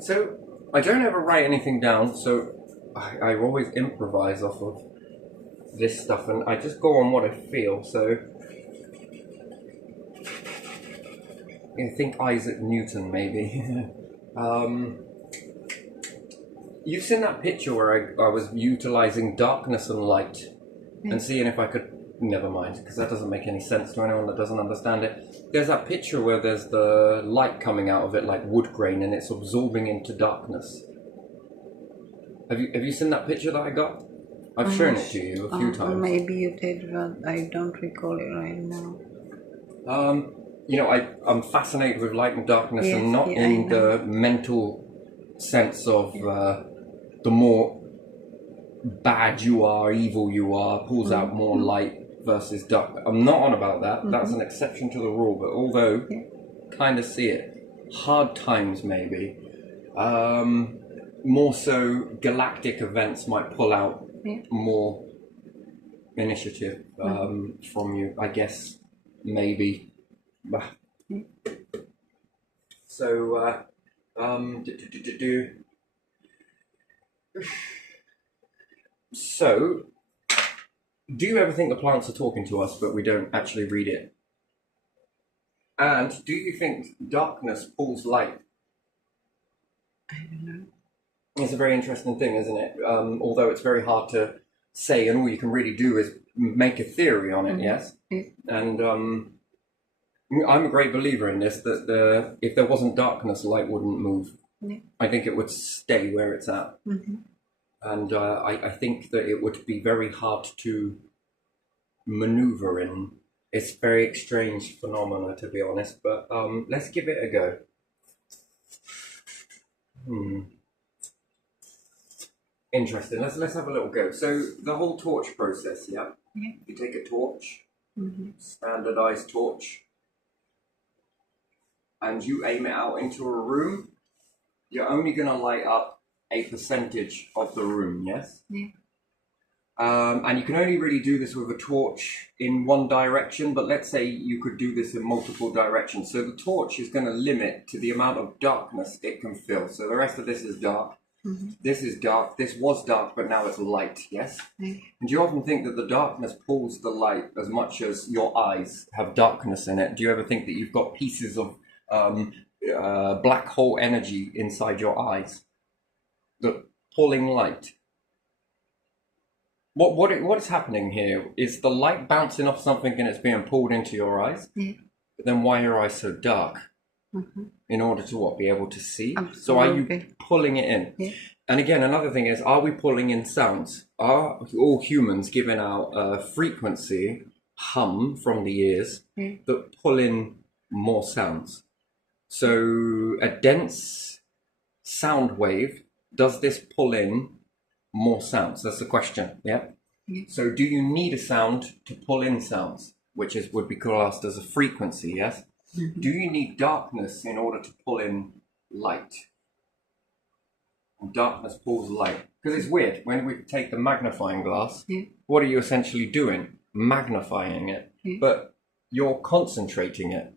So I don't ever write anything down, so I always improvise off of this stuff, and I just go on what I feel. So I think Isaac Newton, maybe. um, you've seen that picture where I was utilizing darkness and light and seeing if I could. Never mind, because that doesn't make any sense to anyone that doesn't understand it. There's that picture where there's the light coming out of it like wood grain, and it's absorbing into darkness. Have you seen that picture that I got? I've shown it to you a few times. Maybe you did, but I don't recall it right now. I'm fascinated with light and darkness, Yes, and not yeah, in the mental sense of the more bad you are, evil you are, pulls out more light versus dark. I'm not on about that. That's an exception to the rule, but although kind of see it. Hard times, maybe. More so, galactic events might pull out more initiative from you, I guess, maybe. So, So, do you ever think the plants are talking to us, but we don't actually read it? And do you think darkness pulls light? I don't know. It's a very interesting thing, isn't it? Although it's very hard to say, and all you can really do is make a theory on it, yes? And I'm a great believer in this, that if there wasn't darkness, light wouldn't move. I think it would stay where it's at. And I think that it would be very hard to maneuver in. It's a very strange phenomena, to be honest, but let's give it a go. Interesting. Let's have a little go. So the whole torch process, yeah? You take a torch, standardized torch, and you aim it out into a room. You're only going to light up a percentage of the room, yes? And you can only really do this with a torch in one direction, but let's say you could do this in multiple directions. So the torch is going to limit to the amount of darkness it can fill. So the rest of this is dark. This is dark. This was dark, but now it's light, yes? And you often think that the darkness pulls the light as much as your eyes have darkness in it. Do you ever think that you've got pieces of black hole energy inside your eyes that pulling light? What is happening here? Is the light bouncing off something and it's being pulled into your eyes? But then why are your eyes so dark? In order to what? Be able to see? Absolutely. So are you pulling it in? And again, another thing is, are we pulling in sounds? Are all humans giving out a frequency, hum from the ears, that pull in more sounds? So a dense sound wave, does this pull in more sounds? That's the question, yeah? So do you need a sound to pull in sounds, which would be classed as a frequency, yes? Do you need darkness in order to pull in light? And darkness pulls light. Because it's weird, when we take the magnifying glass, what are you essentially doing? Magnifying it. But you're concentrating it.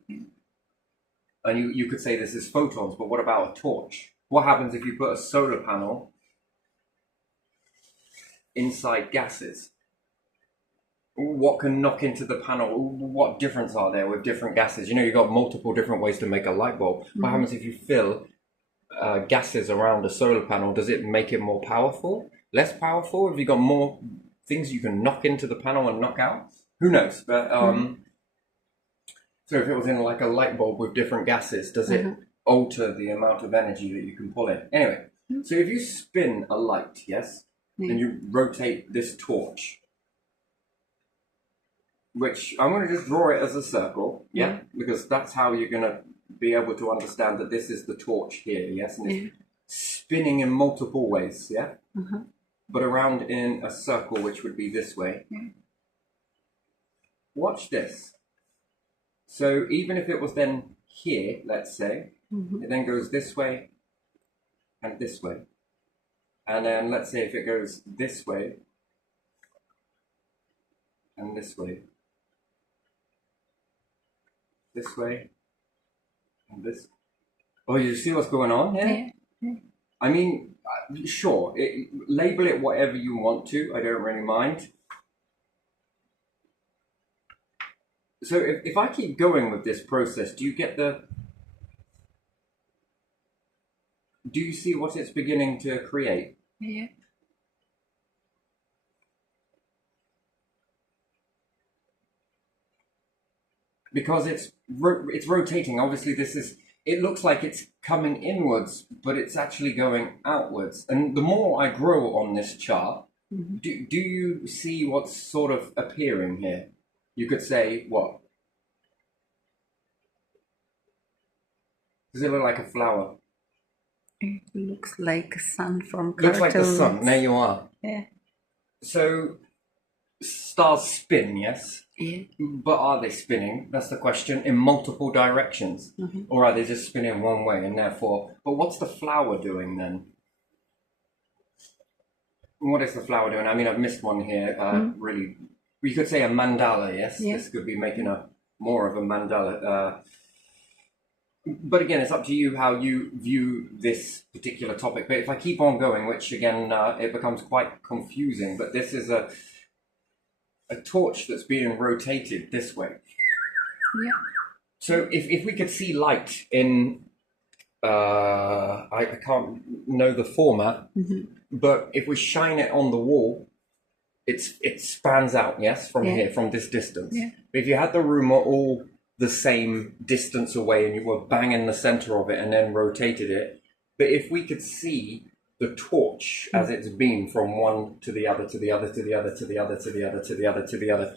And you could say this is photons, but what about a torch? What happens if you put a solar panel inside gases? What can knock into the panel? What difference are there with different gases? You know, you've got multiple different ways to make a light bulb. What happens if you fill gases around a solar panel? Does it make it more powerful? Less powerful? Have you got more things you can knock into the panel and knock out? Who knows? But so if it was in like a light bulb with different gases, does it alter the amount of energy that you can pull in? Anyway, so if you spin a light, yes, and you rotate this torch, which I'm going to just draw it as a circle, because that's how you're going to be able to understand that this is the torch here, yes, and it's spinning in multiple ways, but around in a circle, which would be this way. Watch this. So even if it was then here, let's say, it then goes this way and this way. And then let's say if it goes this way and this way, this way, and this. Oh, you see what's going on here? I mean, sure, label it whatever you want to. I don't really mind. So if I keep going with this process, do you get the... Do you see what it's beginning to create? Yeah. Because it's rotating. Obviously, this is... It looks like it's coming inwards, but it's actually going outwards. And the more I grow on this chart, do you see what's sort of appearing here? You could say, what? Does it look like a flower? It looks like a sun from Looks like the sun. cartoons. There you are. Yeah. So stars spin, yes? Yeah. But are they spinning? That's the question. In multiple directions? Or are they just spinning one way and therefore... But what's the flower doing then? What is the flower doing? I mean, I've missed one here. Really, we could say a mandala, yes? Yeah. This could be making more of a mandala. But again, it's up to you how you view this particular topic. But if I keep on going, which again, it becomes quite confusing. But this is a torch that's being rotated this way. Yeah. So if we could see light in, I can't know the format, but if we shine it on the wall, it spans out, yes, from here, from this distance. Yeah. But if you had the room all the same distance away and you were bang in the center of it and then rotated it, but if we could see the torch as it's been from one to the other, to the other, to the other, to the other, to the other, to the other, to the other,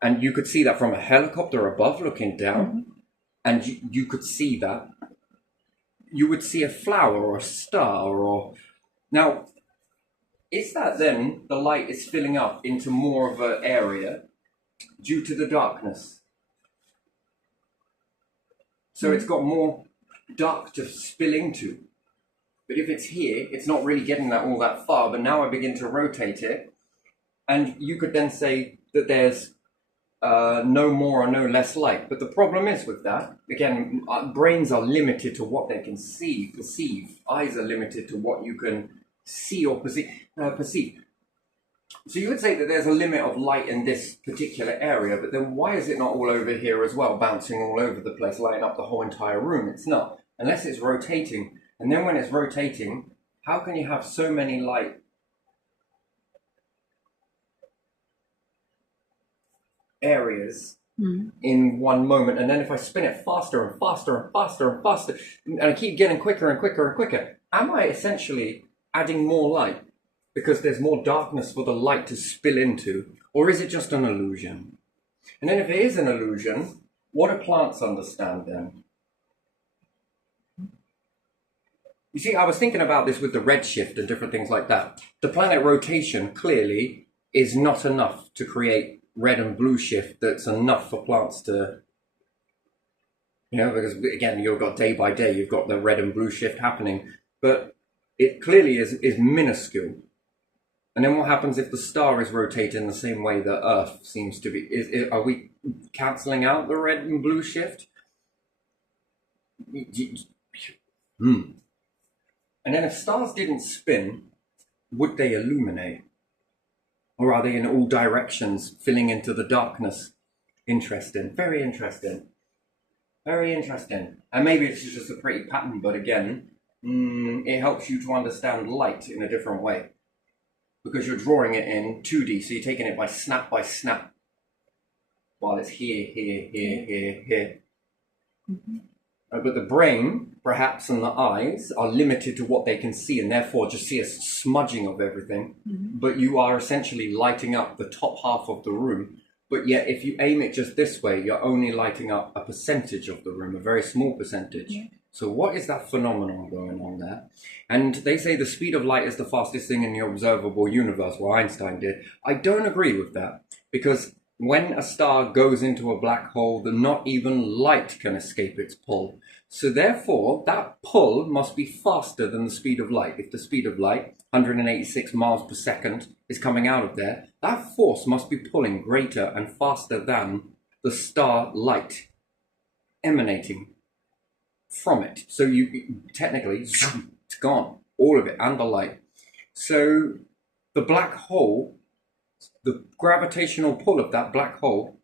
and you could see that from a helicopter above looking down, and you could see that, you would see a flower or a star or... Now, is that then the light is filling up into more of an area due to the darkness? So it's got more dark to spill into. But if it's here, it's not really getting that all that far. But now I begin to rotate it. And you could then say that there's no more or no less light. But the problem is with that, again, our brains are limited to what they can see, perceive. Eyes are limited to what you can see or perceive. So you would say that there's a limit of light in this particular area, but then why is it not all over here as well, bouncing all over the place, lighting up the whole entire room? It's not, unless it's rotating. And then when it's rotating, how can you have so many light areas in one moment? And then if I spin it faster and faster and faster and faster, and I keep getting quicker and quicker and quicker, am I essentially adding more light because there's more darkness for the light to spill into? Or is it just an illusion? And then if it is an illusion, what do plants understand then? You see, I was thinking about this with the redshift and different things like that. The planet rotation clearly is not enough to create red and blue shift that's enough for plants to, because again, you've got day by day, you've got the red and blue shift happening, but it clearly is minuscule. And then what happens if the star is rotating the same way that Earth seems to be? Are we cancelling out the red and blue shift? And then if stars didn't spin, would they illuminate? Or are they in all directions, filling into the darkness? Interesting. Very interesting. Very interesting. And maybe it's just a pretty pattern, but again, it helps you to understand light in a different way. Because you're drawing it in 2D, so you're taking it by snap, while it's here, here. But the brain, perhaps, and the eyes are limited to what they can see, and therefore just see a smudging of everything. But you are essentially lighting up the top half of the room. But yet, if you aim it just this way, you're only lighting up a percentage of the room, a very small percentage. Yeah. So what is that phenomenon going on there? And they say the speed of light is the fastest thing in the observable universe, what Einstein did. I don't agree with that, because when a star goes into a black hole, not even light can escape its pull. So therefore, that pull must be faster than the speed of light. If the speed of light, 186 miles per second, is coming out of there, that force must be pulling greater and faster than the star light emanating from it. So you technically, gone, all of it, and the light. So the black hole, the gravitational pull of that black hole,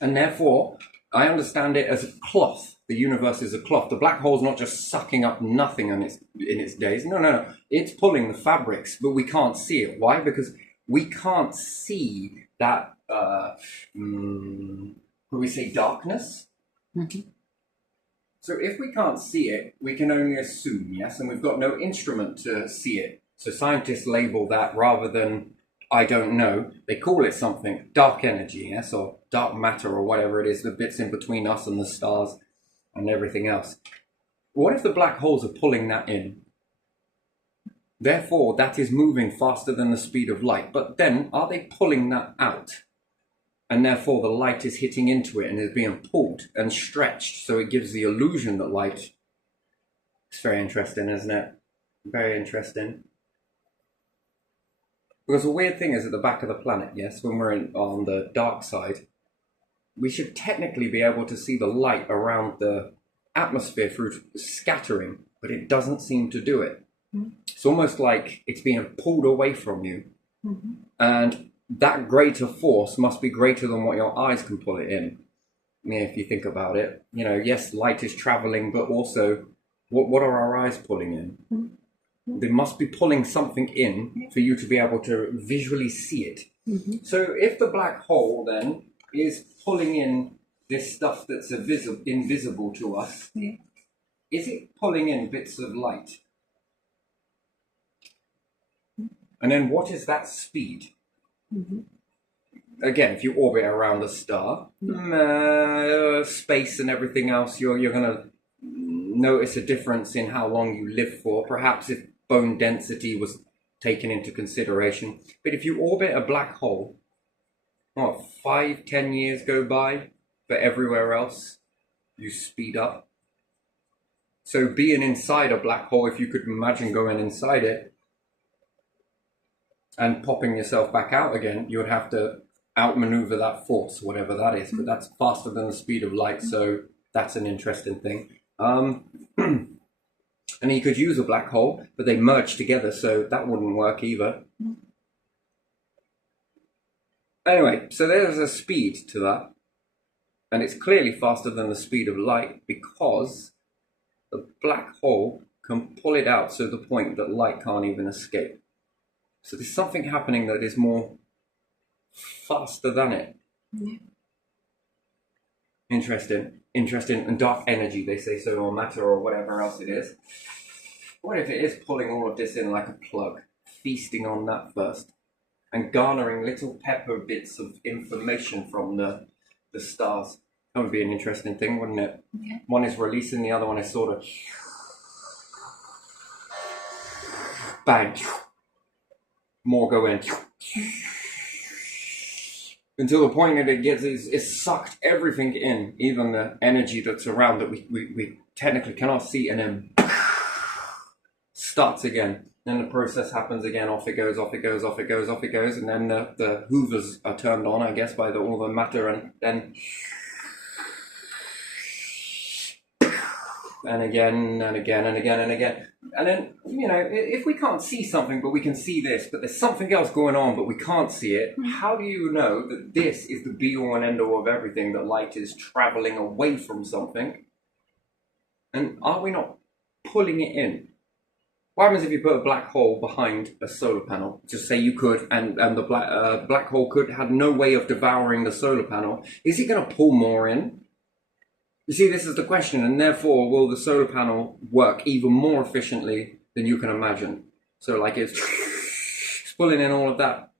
and therefore I understand it as a cloth. The universe is a cloth. The black hole's not just sucking up nothing in its days. No. It's pulling the fabrics, but we can't see it. Why? Because we can't see that, what we say, darkness? Mhm. So if we can't see it, we can only assume, yes? And we've got no instrument to see it. So scientists label that rather than, I don't know, they call it something, dark energy, yes? Or dark matter or whatever it is, the bits in between us and the stars and everything else. What if the black holes are pulling that in? Therefore, that is moving faster than the speed of light. But then, are they pulling that out? And therefore, the light is hitting into it and is being pulled and stretched. So it gives the illusion that light... It's very interesting, isn't it? Very interesting. Because the weird thing is at the back of the planet, yes, when we're on the dark side, we should technically be able to see the light around the atmosphere through scattering, but it doesn't seem to do it. Mm-hmm. It's almost like it's being pulled away from you. Mm-hmm. And that greater force must be greater than what your eyes can pull it in. I mean, if you think about it, yes, light is traveling, but also what are our eyes pulling in? Mm-hmm. They must be pulling something in for you to be able to visually see it. Mm-hmm. So if the black hole then is pulling in this stuff that's invisible to us, is it pulling in bits of light? And then what is that speed? Mm-hmm. Again, if you orbit around a star, space and everything else, you're going to notice a difference in how long you live for, perhaps if bone density was taken into consideration. But if you orbit a black hole, 5-10 years go by, but everywhere else you speed up. So being inside a black hole, if you could imagine going inside it and popping yourself back out again, you would have to outmaneuver that force, whatever that is. But that's faster than the speed of light, so that's an interesting thing. And you could use a black hole, but they merge together, so that wouldn't work either. Anyway, so there's a speed to that, and it's clearly faster than the speed of light because the black hole can pull it out to the point that light can't even escape. So there's something happening that is more faster than it. Yeah. Interesting. And dark energy, they say so, or matter, or whatever else it is. What if it is pulling all of this in like a plug, feasting on that first, and garnering little pepper bits of information from the stars? That would be an interesting thing, wouldn't it? Yeah. One is releasing, the other one is sort of bang, more go in. Until the point that it gets is sucked everything in, even the energy that's around that we technically cannot see, and then starts again. Then the process happens again, off it goes, and then the hoovers are turned on, I guess, by all the matter, and then and again. And then, if we can't see something, but we can see this, but there's something else going on, but we can't see it, how do you know that this is the be-all and end-all of everything, that light is traveling away from something? And are we not pulling it in? What happens if you put a black hole behind a solar panel? Just say you could, and the black hole had no way of devouring the solar panel. Is it going to pull more in? You see, this is the question, and therefore, will the solar panel work even more efficiently than you can imagine? So, like, it's pulling in all of that.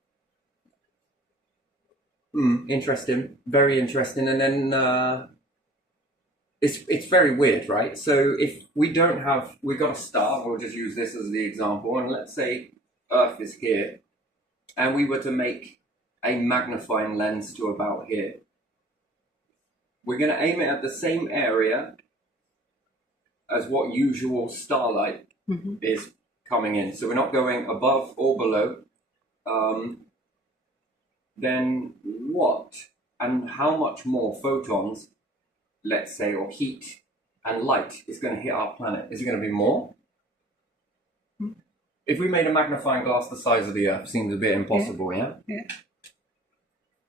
Interesting, very interesting. And then it's very weird, right? So, if we've got a star. We'll just use this as the example, and let's say Earth is here, and we were to make a magnifying lens to about here. We're going to aim it at the same area as what usual starlight is coming in. So we're not going above or below. Then what and how much more photons, let's say, or heat and light is going to hit our planet? Is it going to be more? if we made a magnifying glass the size of the Earth, seems a bit impossible, yeah? Yeah.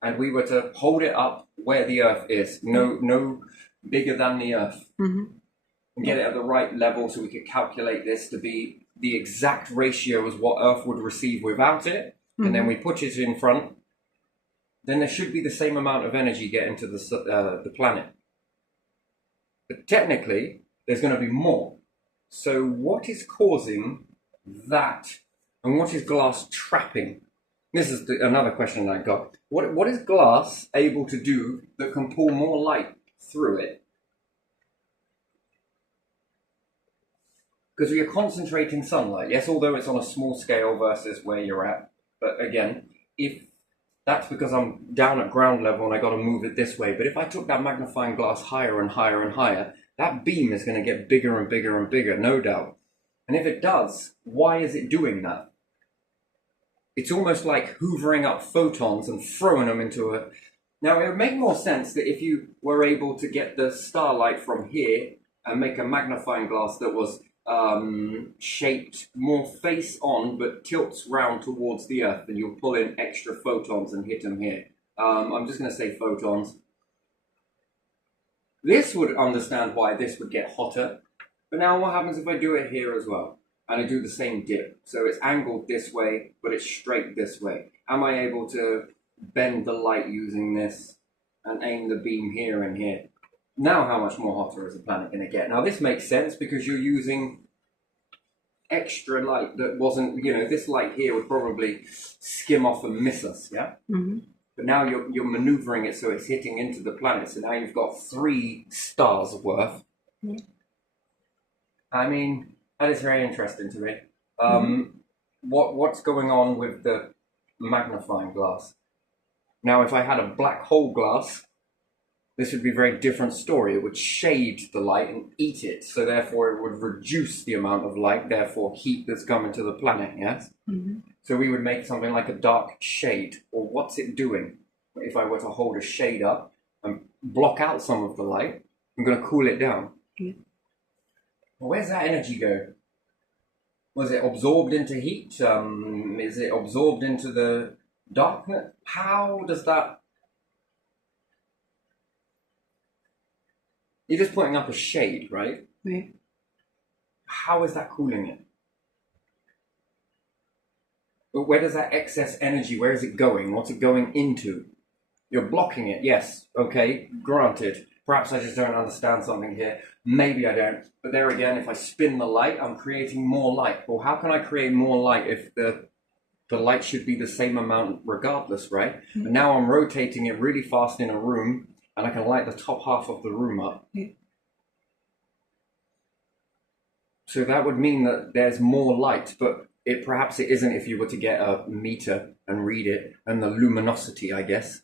And we were to hold it up where the Earth is, no bigger than the Earth, and get it at the right level so we could calculate this to be the exact ratio as what Earth would receive without it, and then we put it in front, then there should be the same amount of energy getting to the planet. But technically, there's going to be more. So what is causing that? And what is glass trapping? This is another question I got. What is glass able to do that can pull more light through it? Because we are concentrating sunlight, yes, although it's on a small scale versus where you're at. But again, if that's because I'm down at ground level and I got to move it this way. But if I took that magnifying glass higher and higher and higher, that beam is going to get bigger and bigger and bigger, no doubt. And if it does, why is it doing that? It's almost like hoovering up photons and throwing them into a... Now, it would make more sense that if you were able to get the starlight from here and make a magnifying glass that was shaped more face on but tilts round towards the Earth, and you'll pull in extra photons and hit them here. I'm just going to say photons. This would understand why this would get hotter. But now what happens if I do it here as well? And I do the same dip. So it's angled this way, but it's straight this way. Am I able to bend the light using this and aim the beam here and here? Now how much more hotter is the planet going to get? Now this makes sense because you're using extra light that wasn't, this light here would probably skim off and miss us, yeah? But now you're maneuvering it so it's hitting into the planet. So now you've got 3 stars worth. I mean, that is very interesting to me. What's going on with the magnifying glass? Now, if I had a black hole glass, this would be a very different story. It would shade the light and eat it. So therefore, it would reduce the amount of light, therefore heat that's coming to the planet, yes? So we would make something like a dark shade. Or what's it doing? If I were to hold a shade up and block out some of the light, I'm going to cool it down. Well, where's that energy go? Was it absorbed into heat? Is it absorbed into the darkness? How does that... You're just putting up a shade, right? Yeah. How is that cooling it? But where does that excess energy, where is it going? What's it going into? You're blocking it, yes, okay, granted. Perhaps I just don't understand something here. Maybe I don't. But there again, if I spin the light, I'm creating more light. Well, how can I create more light if the light should be the same amount regardless, right? But now I'm rotating it really fast in a room, and I can light the top half of the room up. So that would mean that there's more light, but perhaps it isn't if you were to get a meter and read it, and the luminosity, I guess.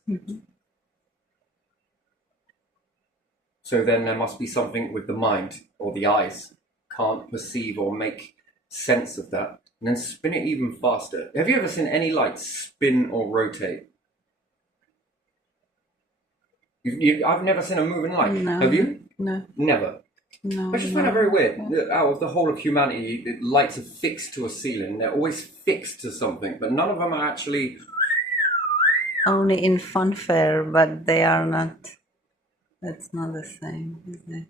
So then there must be something with the mind, or the eyes can't perceive or make sense of that. And then spin it even faster. Have you ever seen any light spin or rotate? I've never seen a moving light. No. Have you? No. Never. No. I just find it very weird. Out of the whole of humanity, the lights are fixed to a ceiling. They're always fixed to something, but none of them are actually... Only in funfair, but they are not... That's not the same, is it?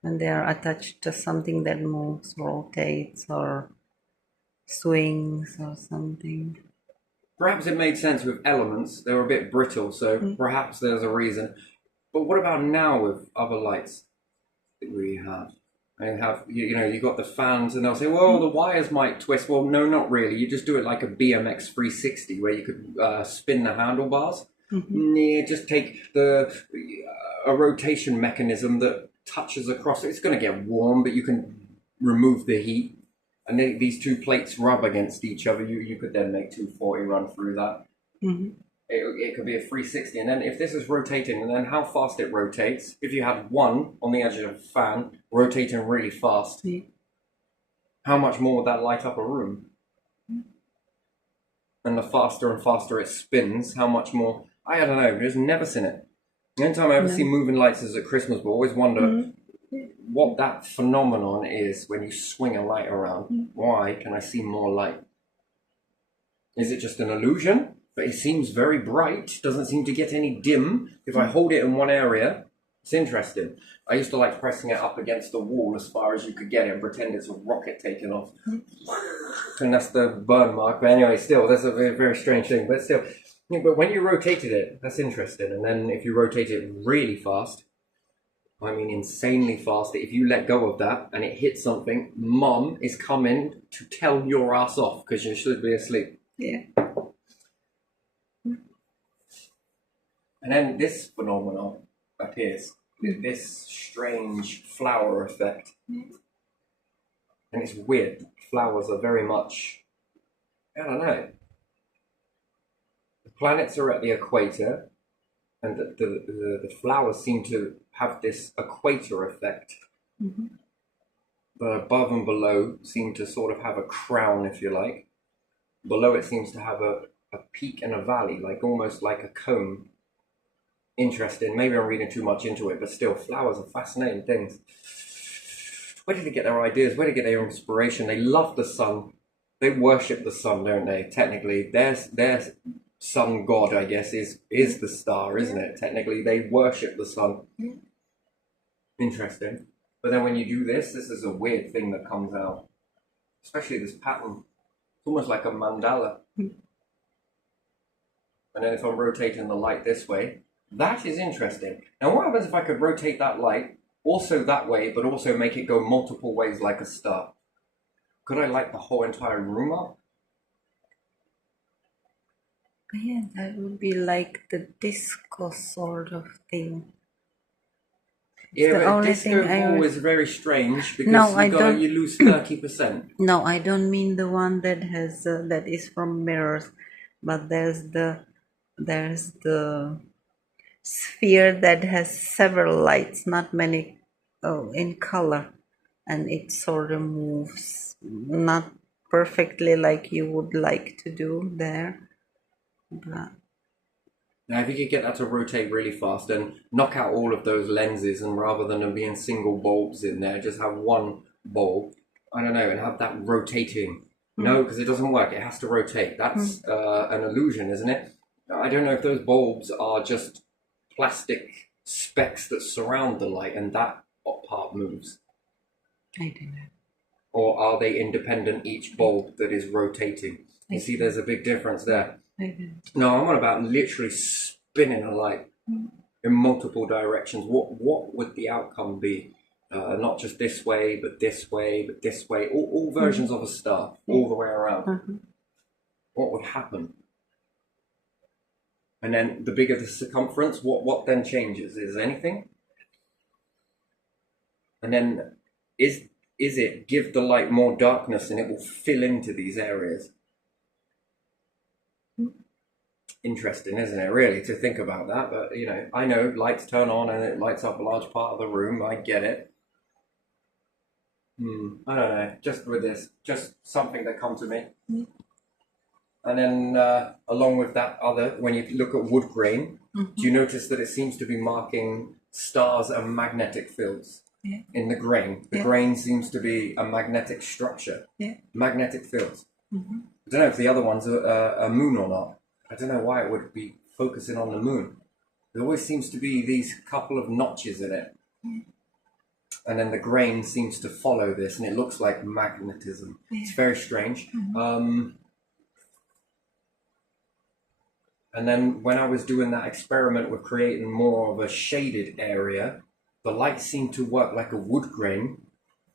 When they are attached to something that moves, rotates, or swings, or something. Perhaps it made sense with elements. They were a bit brittle, so perhaps there's a reason. But what about now with other lights that we have? And you got the fans, and they'll say, well, the wires might twist. Well, no, not really. You just do it like a BMX 360, where you could spin the handlebars. Just take a rotation mechanism that touches across it. It's going to get warm, but you can remove the heat. And then these two plates rub against each other. You could then make 240 run through that. It could be a 360. And then if this is rotating, and then how fast it rotates, if you had one on the edge of a fan rotating really fast, how much more would that light up a room? And the faster and faster it spins, how much more... I don't know, I've just never seen it. The only time I ever see moving lights is at Christmas, but I always wonder what that phenomenon is when you swing a light around. Why can I see more light? Is it just an illusion? But it seems very bright, doesn't seem to get any dim. If I hold it in one area, it's interesting. I used to like pressing it up against the wall as far as you could get it and pretend it's a rocket taking off. And that's the burn mark. But anyway, still, that's a very, very strange thing. But still, but when you rotated it, that's interesting. And then if you rotate it really fast, I mean insanely fast, if you let go of that and it hits something, Mom is coming to tell your ass off because you should be asleep. Yeah. And then this phenomenon appears, this strange flower effect. And it's weird. Flowers are very much, I don't know. The planets are at the equator, and the flowers seem to have this equator effect. But above and below seem to sort of have a crown, if you like. Below it seems to have a peak and a valley, like almost like a cone. Interesting. Maybe I'm reading too much into it, but still, flowers are fascinating things. Where did they get their ideas? Where did they get their inspiration? They love the sun. They worship the sun, don't they? Technically, their sun god, I guess, is the star, isn't it? Technically, they worship the sun. Interesting. But then when you do this is a weird thing that comes out. Especially this pattern. It's almost like a mandala. And then if I'm rotating the light this way, that is interesting. Now what happens if I could rotate that light also that way, but also make it go multiple ways like a star? Could I light the whole entire room up? Yeah, that would be like the disco sort of thing. Yeah, the but only disco thing I ball would- is very strange because No, I don't- you lose 30%. No, I don't mean the one that has that is from mirrors, but there's the sphere that has several lights, not many, in color, and it sort of moves not perfectly like you would like to do there, but Now, if you could get that to rotate really fast and knock out all of those lenses, and rather than them being single bulbs in there, just have one bulb, I don't know, and have that rotating. No, because it doesn't work. It has to rotate. That's an illusion, isn't it? I don't know if those bulbs are just plastic specks that surround the light and that part moves. I don't know. Or are they independent, each bulb that is rotating? You see, there's a big difference there. I don't No, I'm on about literally spinning a light in multiple directions. What would the outcome be? Not just this way, but this way, but this way. All versions of a star, all the way around. What would happen? And then the bigger the circumference, what then changes? Is anything? And then is it give the light more darkness and it will fill into these areas? Interesting, isn't it, really, to think about that? But, you know, I know lights turn on and it lights up a large part of the room. I get it. I don't know. Just with this, just something that comes to me. And then along with that other, when you look at wood grain, do you notice that it seems to be marking stars and magnetic fields in the grain? The grain seems to be a magnetic structure, magnetic fields. I don't know if the other one's a moon or not. I don't know why it would be focusing on the moon. There always seems to be these couple of notches in it. And then the grain seems to follow this, and it looks like magnetism. It's very strange. And then when I was doing that experiment with creating more of a shaded area, the light seemed to work like a wood grain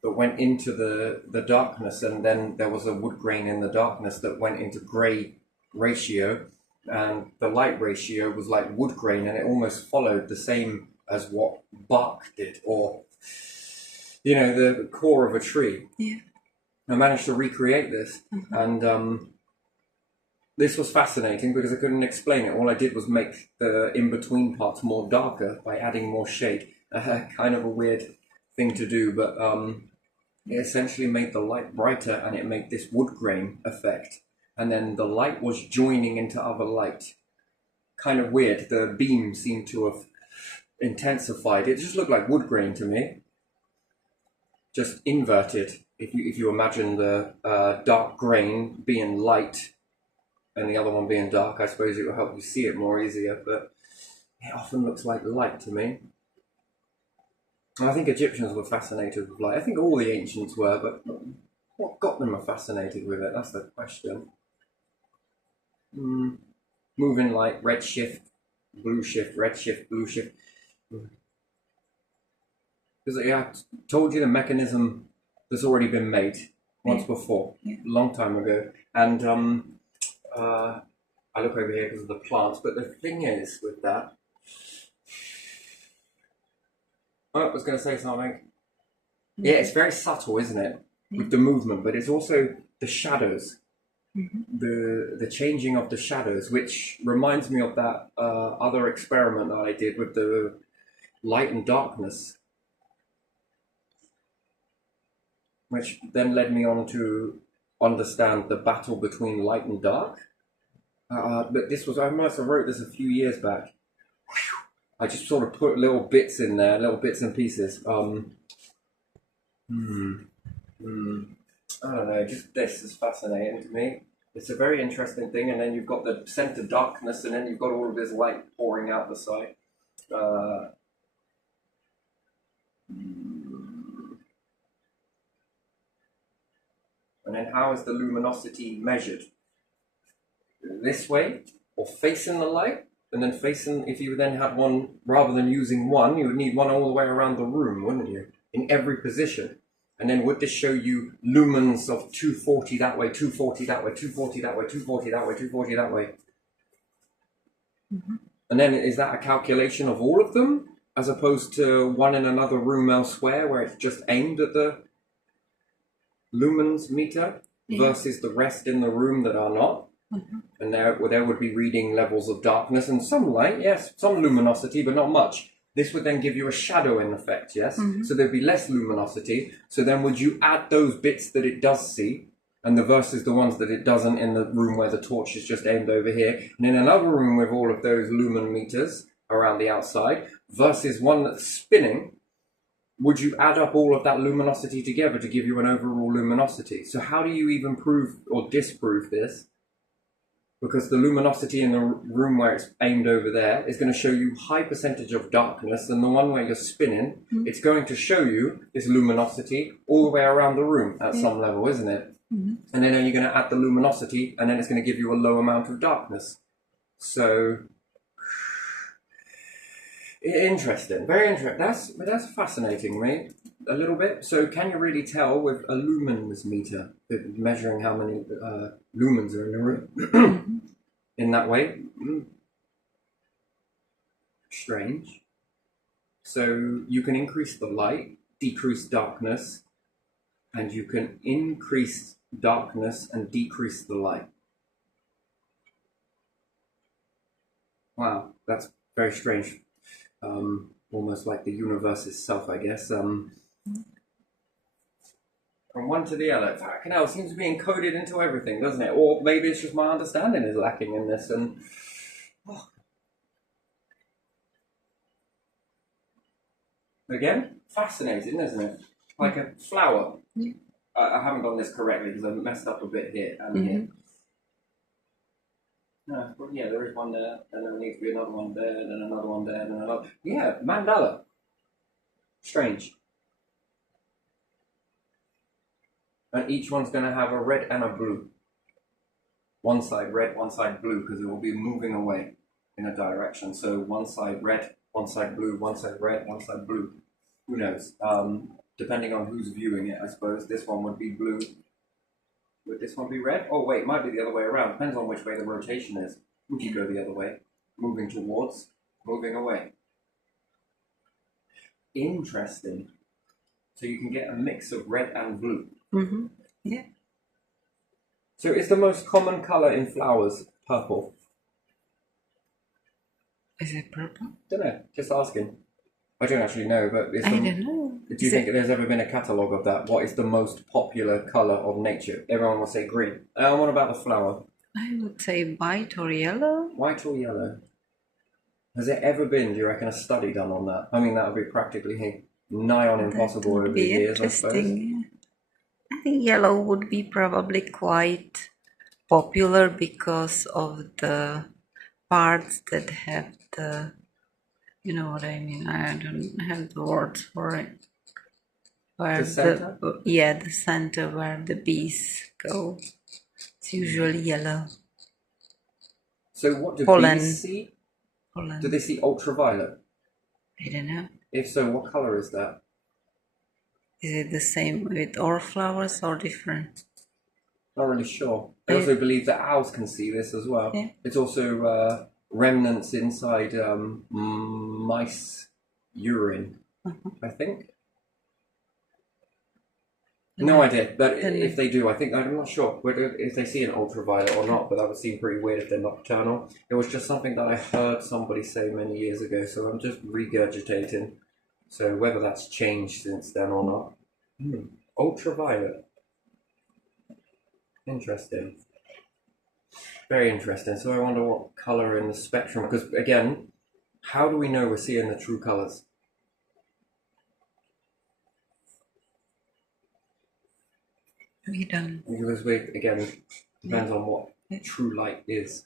that went into the darkness, and then there was a wood grain in the darkness that went into grey ratio, and the light ratio was like wood grain, and it almost followed the same as what bark did, or, you know, the core of a tree. I managed to recreate this, and this was fascinating because I couldn't explain it. All I did was make the in-between parts more darker by adding more shade. Kind of a weird thing to do, but it essentially made the light brighter, and it made this wood grain effect. And then the light was joining into other light. Kind of weird. The beam seemed to have intensified. It just looked like wood grain to me. just inverted. If you imagine the dark grain being light and the other one being dark, I suppose it will help you see it more easier, but it often looks like light to me. And I think Egyptians were fascinated with light. I think all the ancients were, but what got them fascinated with it? That's the question. Moving light, red shift, blue shift, red shift, blue shift. Because I told you the mechanism that's already been made once before, a long time ago. And I look over here because of the plants. But the thing is with that, I was going to say something. Yeah, it's very subtle, isn't it? With the movement, but it's also the shadows. The changing of the shadows, which reminds me of that other experiment that I did with the light and darkness, which then led me on to understand the battle between light and dark. But this was, I must have wrote this a few years back. I just sort of put little bits in there, little bits and pieces. I don't know, just this is fascinating to me. It's a very interesting thing, and then you've got the center darkness, and then you've got all of this light pouring out the side. And then how is the luminosity measured? This way, or facing the light, and then facing, if you then had one, rather than using one, you would need one all the way around the room, wouldn't you? In every position. And then would this show you lumens of 240 that way, 240 that way, 240 that way, 240 that way, 240 that way? And then is that a calculation of all of them, as opposed to one in another room elsewhere where it's just aimed at the lumens meter versus the rest in the room that are not? And there would be reading levels of darkness and some light, yes, some luminosity, but not much. This would then give you a shadowing effect, yes? So there'd be less luminosity. So then would you add those bits that it does see, and the versus the ones that it doesn't in the room where the torch is just aimed over here, and in another room with all of those lumen meters around the outside, versus one that's spinning, would you add up all of that luminosity together to give you an overall luminosity? So how do you even prove or disprove this? Because the luminosity in the room where it's aimed over there is going to show you high percentage of darkness, and the one where you're spinning, it's going to show you this luminosity all the way around the room at some level, isn't it? And then you're going to add the luminosity, and then it's going to give you a low amount of darkness. So, interesting, very interesting. That's fascinating, mate. A little bit. So can you really tell with a lumens meter, measuring how many lumens are in the room in that way? Strange. So you can increase the light, decrease darkness, and you can increase darkness and decrease the light. Wow, that's very strange. Almost like the universe itself, I guess. From one to the other. Fucking hell, it seems to be encoded into everything, doesn't it? Or maybe it's just my understanding is lacking in this. And again, fascinating, isn't it? Like a flower. I haven't done this correctly because I've messed up a bit here and here. No, well, yeah, there is one there, and there needs to be another one there, and then another one there, and then another. Yeah, mandala. Strange. And each one's going to have a red and a blue. One side red, one side blue, because it will be moving away in a direction. So one side red, one side blue, one side red, one side blue. Who knows? Depending on who's viewing it, I suppose. This one would be blue. Would this one be red? Oh, wait, it might be the other way around. Depends on which way the rotation is. Would you go the other way? Moving towards, moving away. Interesting. So you can get a mix of red and blue. Yeah. So is the most common color in flowers purple? Is it purple? Don't know. Just asking. I don't actually know, but I don't know. Do you think there's ever been a catalogue of that? What is the most popular colour of nature? Everyone will say green. What about the flower? I would say white or yellow. White or yellow? Has there ever been, do you reckon, a study done on that? I mean, that would be practically nigh on That impossible would over the be years, I suppose. interesting. I think yellow would be probably quite popular because of the parts that have the, you know what I mean? I don't have the words for it. Where The center? the center where the bees go. It's usually yellow. So what do Pollen. bees see? Pollen. Do they see ultraviolet? I don't know. If so, what color is that? Is it the same with all flowers or different? Not really sure. I also believe that owls can see this as well. Yeah. It's also remnants inside mice urine, I think. No idea, but if they do, I think, I'm not sure whether if they see an ultraviolet or not, but that would seem pretty weird if they're nocturnal. It was just something that I heard somebody say many years ago, so I'm just regurgitating. So whether that's changed since then or not. Ultraviolet. Interesting. Very interesting. So I wonder what color in the spectrum, because again, how do we know we're seeing the true colors? We don't. Because again, depends on what true light is.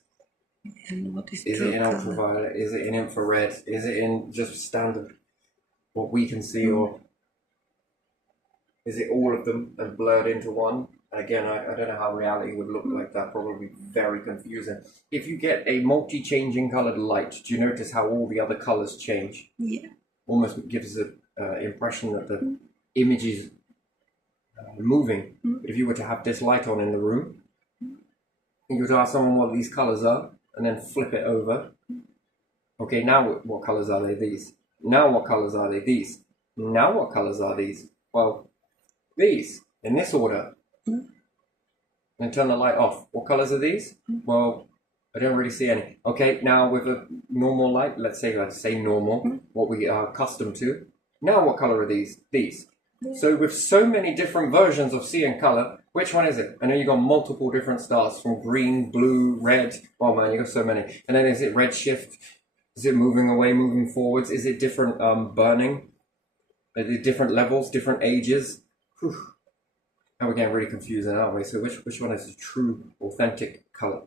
And what is Is true it in color? ultraviolet? Is it in infrared? Is it in just standard, what we can see, or is it all of them and blurred into one? Again, I don't know how reality would look like that. Probably very confusing. If you get a multi-changing colored light, do you notice how all the other colors change? Yeah. Almost gives the impression that the image is moving. But if you were to have this light on in the room, you would ask someone what these colors are, and then flip it over. Okay, now what colors are they? These. Now what colors are they? These. Now what colors are these? Well, these, in this order. Then turn the light off. What colors are these? Well, I don't really see any. Okay, now with a normal light, let's say normal, what we are accustomed to. Now what color are these? These. So with so many different versions of seeing color, which one is it? I know you got multiple different stars from green, blue, red. Oh man, you got so many. And then is it red shift? Is it moving away, moving forwards? Is it different burning? Are there different levels, different ages? Whew. Now we're getting really confusing, aren't we? So which one is the true, authentic color?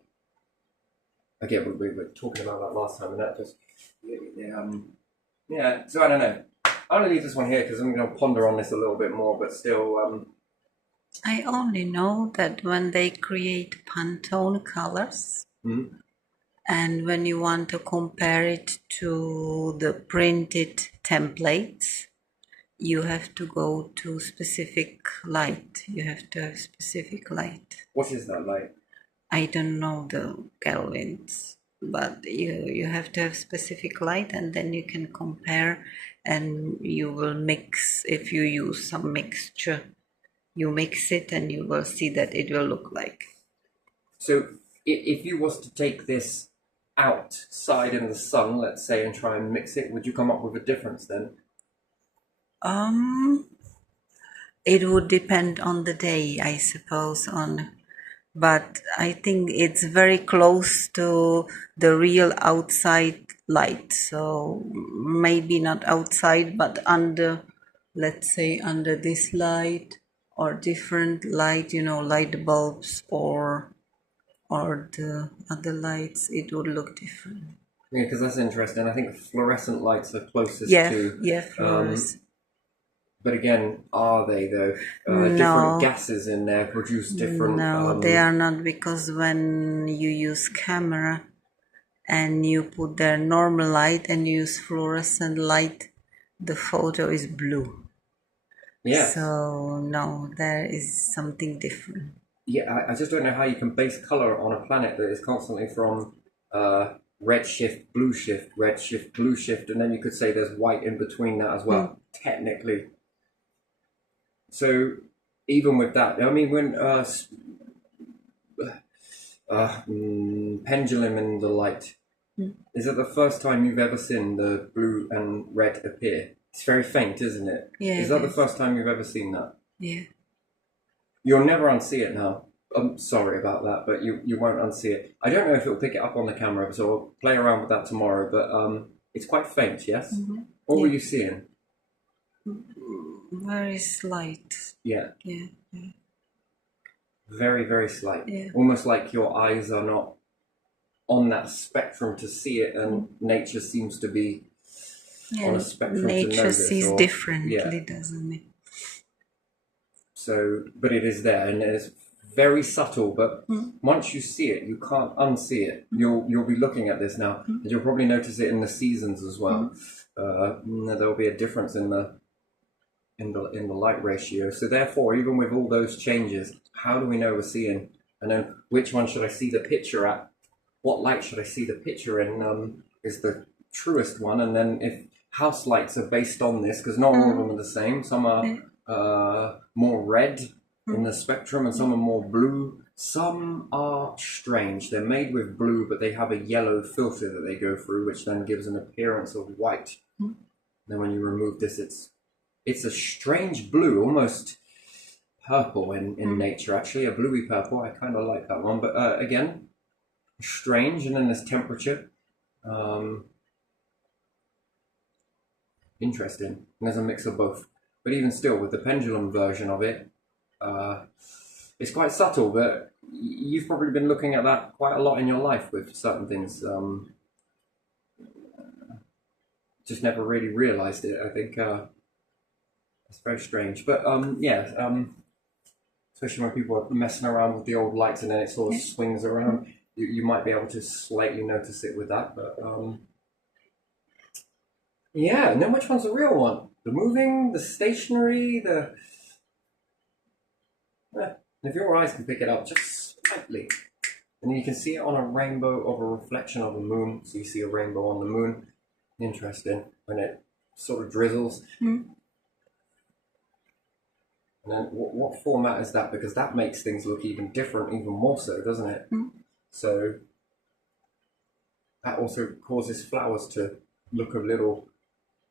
Again, we were talking about that last time, and that just yeah. So I don't know. I'm gonna leave this one here because I'm gonna ponder on this a little bit more, but still. I only know that when they create Pantone colors, and when you want to compare it to the printed templates, you have to go to specific light. You have to have specific light. What is that light? I don't know the kelvins, but you have to have specific light, and then you can compare, and you will mix. If you use some mixture, you mix it, and you will see that it will look like. So if you was to take this outside in the sun, let's say, and try and mix it, would you come up with a difference then? It would depend on the day, I suppose, but I think it's very close to the real outside light. So maybe not outside, but under, let's say, under this light or different light, light bulbs or the other lights, it would look different. Yeah, because that's interesting. I think fluorescent lights are closest to. Yeah, fluorescent. But again, are they though? No. Different gases in there produce different. No, they are not, because when you use camera and you put their normal light and you use fluorescent light, the photo is blue. Yeah. So no, there is something different. Yeah, I just don't know how you can base color on a planet that is constantly from red shift, blue shift, red shift, blue shift, and then you could say there's white in between that as well, technically. So even with that, I mean, when pendulum in the light, is it the first time you've ever seen the blue and red appear? It's very faint, isn't it? Yeah. Is that the first time you've ever seen that? Yeah. You'll never unsee it now. I'm sorry about that, but you won't unsee it. I don't know if it'll pick it up on the camera, so I'll play around with that tomorrow, but it's quite faint, yes? What were you seeing? very slight. Yeah, Yeah. very, very slight. Yeah. Almost like your eyes are not on that spectrum to see it, and nature seems to be on a spectrum to know Nature this. sees Or, differently, yeah. doesn't it? So, but it is there, and it's very subtle. But once you see it, you can't unsee it. You'll be looking at this now, and you'll probably notice it in the seasons as well. There'll be a difference in the light ratio. So therefore, even with all those changes, how do we know we're seeing? And then which one should I see the picture at? What light should I see the picture in? Is the truest one. And then if house lights are based on this, because not all of them are the same. Some are more red in the spectrum, and some are more blue. Some are strange. They're made with blue, but they have a yellow filter that they go through, which then gives an appearance of white. Then when you remove this, it's a strange blue, almost purple in nature. Actually, a bluey purple. I kind of like that one. But again, strange. And then there's temperature. Interesting. And there's a mix of both. But even still, with the pendulum version of it, it's quite subtle. But you've probably been looking at that quite a lot in your life with certain things. Just never really realized it. I think it's very strange. But especially when people are messing around with the old lights and then it sort of swings around, you might be able to slightly notice it with that. But yeah, and then which one's the real one? The moving, the stationary, the... if your eyes can pick it up just slightly, and you can see it on a rainbow of a reflection of the moon. So you see a rainbow on the moon. Interesting. When it sort of drizzles. And then what format is that? Because that makes things look even different, even more so, doesn't it? So that also causes flowers to look a little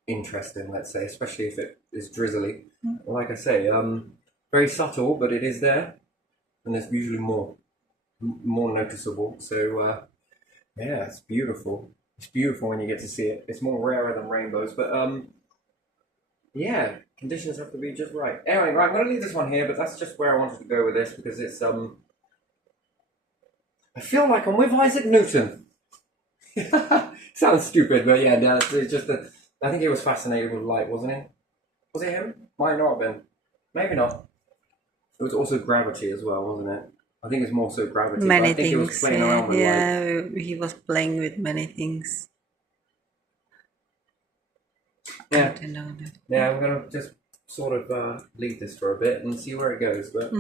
interesting, let's say, especially if it is drizzly. Like I say, very subtle, but it is there, and it's usually more noticeable. So yeah, it's beautiful. It's beautiful when you get to see it. It's more rarer than rainbows, but yeah, conditions have to be just right. Anyway, right, I'm going to leave this one here, but that's just where I wanted to go with this, because it's I feel like I'm with Isaac Newton. Sounds stupid, but yeah, no, it's just that I think he was fascinated with light, wasn't he? Was it him? Might not have been. Maybe not. It was also gravity as well, wasn't it? I think it's more so gravity. Many I think things. he was playing around with light. He was playing with many things. Yeah. I don't know that. Yeah, I'm going to just sort of leave this for a bit and see where it goes. But